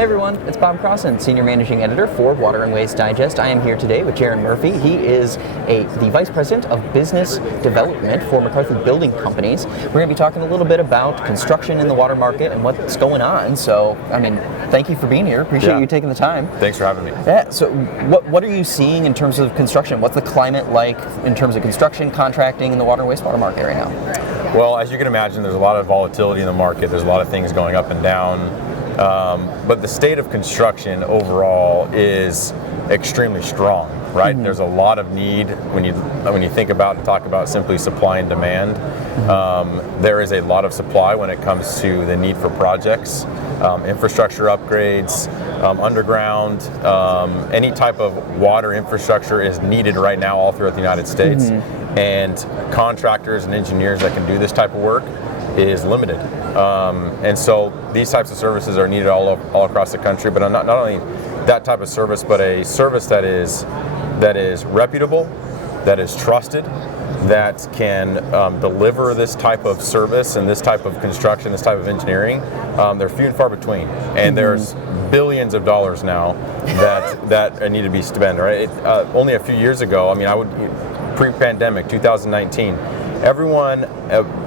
Hey everyone, it's Bob Crossan, Senior Managing Editor for Water and Waste Digest. I am here today with Jaren Murphy. He is the Vice President of Business Development for McCarthy Building Companies. We're going to be talking a little bit about construction in the water market and what's going on. So, thank you for being here. Appreciate you taking the time. Thanks for having me. Yeah, so what are you seeing in terms of construction? What's the climate like in terms of construction, contracting in the water and wastewater market right now? Well, as you can imagine, there's a lot of volatility in the market. There's a lot of things going up and down. But the state of construction overall is extremely strong, right? Mm-hmm. There's a lot of need when you think about and talk about simply supply and demand. Mm-hmm. There is a lot of supply when it comes to the need for projects, infrastructure upgrades, underground, any type of water infrastructure is needed right now all throughout the United States. Mm-hmm. And contractors and engineers that can do this type of work is limited. And so these types of services are needed all across the country, but not only that type of service, but a service that is reputable, that is trusted, that can deliver this type of service and this type of construction, this type of engineering. They're few and far between, and there's billions of dollars now that need to be spent. Right? Only a few years ago, pre-pandemic, 2019. Everyone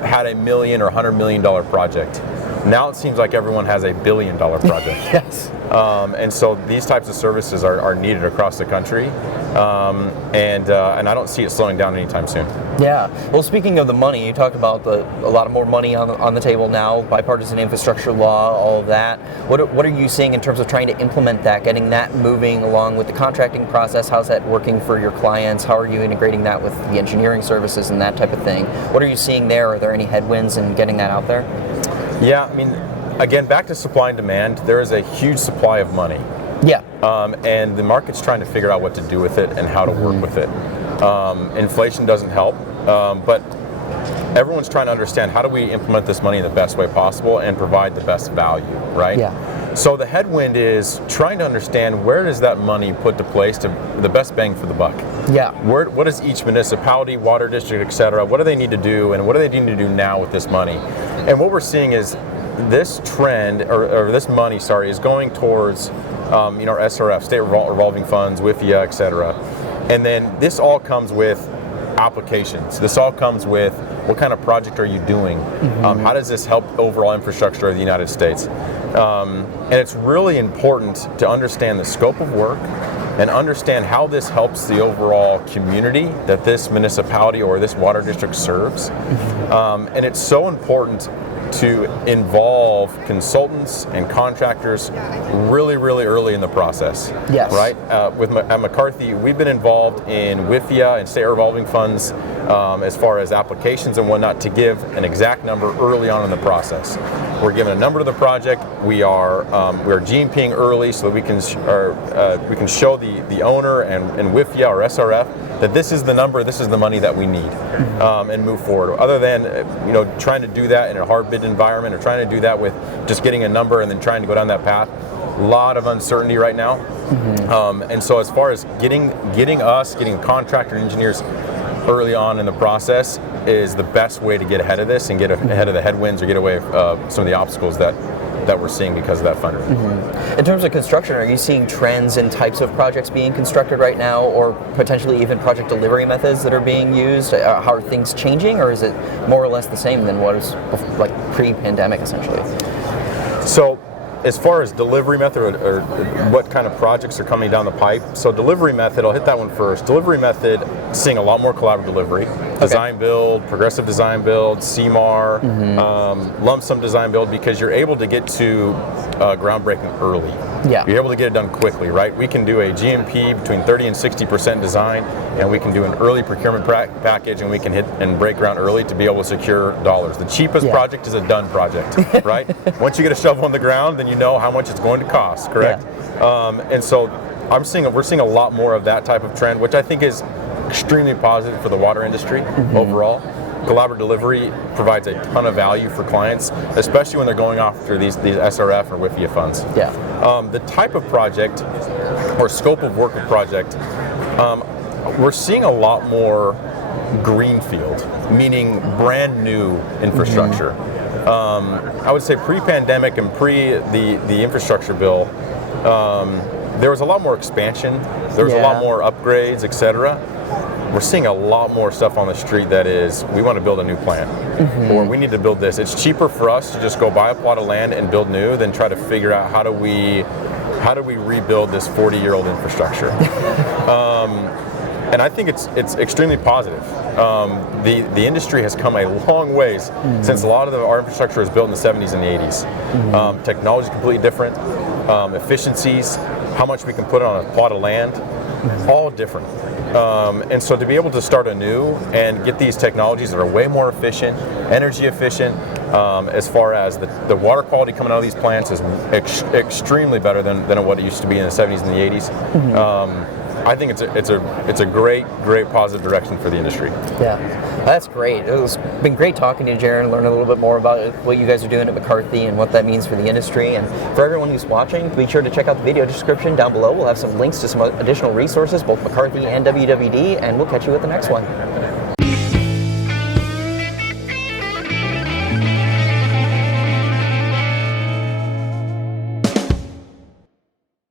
had $1 million or $100 million project. Now it seems like everyone has $1 billion project. Yes. And so these types of services are needed across the country, and I don't see it slowing down anytime soon. Yeah. Well, speaking of the money, you talked about a lot of more money on the table now, bipartisan infrastructure law, all of that. What are you seeing in terms of trying to implement that, getting that moving along with the contracting process? How's that working for your clients? How are you integrating that with the engineering services and that type of thing? What are you seeing there? Are there any headwinds in getting that out there? Yeah, again, back to supply and demand, there is a huge supply of money. Yeah. And the market's trying to figure out what to do with it and how to work with it. Inflation doesn't help, but everyone's trying to understand how do we implement this money in the best way possible and provide the best value, right? Yeah. So the headwind is trying to understand where does that money put to place to the best bang for the buck. Yeah. What does each municipality, water district, et cetera, what do they need to do and what do they need to do now with this money? And what we're seeing is this trend, or this money, is going towards our SRF, state revolving funds, WIFIA, et cetera. And then this all comes with applications. This all comes with what kind of project are you doing? Mm-hmm. How does this help overall infrastructure of the United States? And it's really important to understand the scope of work and understand how this helps the overall community that this municipality or this water district serves. Mm-hmm. And it's so important to involve consultants and contractors really, really early in the process. Yes. Right? At McCarthy, we've been involved in WIFIA and state revolving funds as far as applications and whatnot to give an exact number early on in the process. We're given a number to the project. We are GMPing early so that we can show the owner and WIFIA or SRF that this is the number, this is the money that we need, and move forward. Other than trying to do that in a hard bid environment or trying to do that with just getting a number and then trying to go down that path, a lot of uncertainty right now. Mm-hmm. And so as far as getting contractor engineers early on in the process is the best way to get ahead of this and get ahead of the headwinds or get away some of the obstacles that we're seeing because of that funding. Mm-hmm. In terms of construction, are you seeing trends in types of projects being constructed right now, or potentially even project delivery methods that are being used? How are things changing, or is it more or less the same than what was like pre-pandemic, essentially? So, as far as delivery method or what kind of projects are coming down the pipe, so delivery method, I'll hit that one first. Delivery method, seeing a lot more collaborative delivery. Design build, progressive design build, CMAR, mm-hmm. Lump sum design build, because you're able to get to groundbreaking early. Yeah. You're able to get it done quickly, right? We can do a GMP between 30 and 60% design, and we can do an early procurement package, and we can hit and break ground early to be able to secure dollars. The cheapest project is a done project, right? Once you get a shovel on the ground, then you know how much it's going to cost, correct? Yeah. And so we're seeing a lot more of that type of trend, which I think is extremely positive for the water industry overall. Collaborative delivery provides a ton of value for clients, especially when they're going after these SRF or WIFIA funds. Yeah. The type of project or scope of work of project, we're seeing a lot more greenfield, meaning brand new infrastructure. I would say pre-pandemic and pre the infrastructure bill, there was a lot more expansion. There was a lot more upgrades, etc. We're seeing a lot more stuff on the street that is, we want to build a new plant, or we need to build this. It's cheaper for us to just go buy a plot of land and build new than try to figure out how do we rebuild this 40-year-old infrastructure. And I think it's extremely positive. The industry has come a long ways since a lot of our infrastructure was built in the 70s and the 80s. Technology is completely different. Efficiencies, how much we can put on a plot of land, all different. And so to be able to start anew and get these technologies that are way more efficient, energy efficient, as far as the water quality coming out of these plants is extremely better than what it used to be in the 70s and the 80s. I think it's a great positive direction for the industry. Yeah, that's great. It's been great talking to you, Jaren, learn a little bit more about what you guys are doing at McCarthy and what that means for the industry. And for everyone who's watching, be sure to check out the video description down below. We'll have some links to some additional resources, both McCarthy and WWD, and we'll catch you at the next one.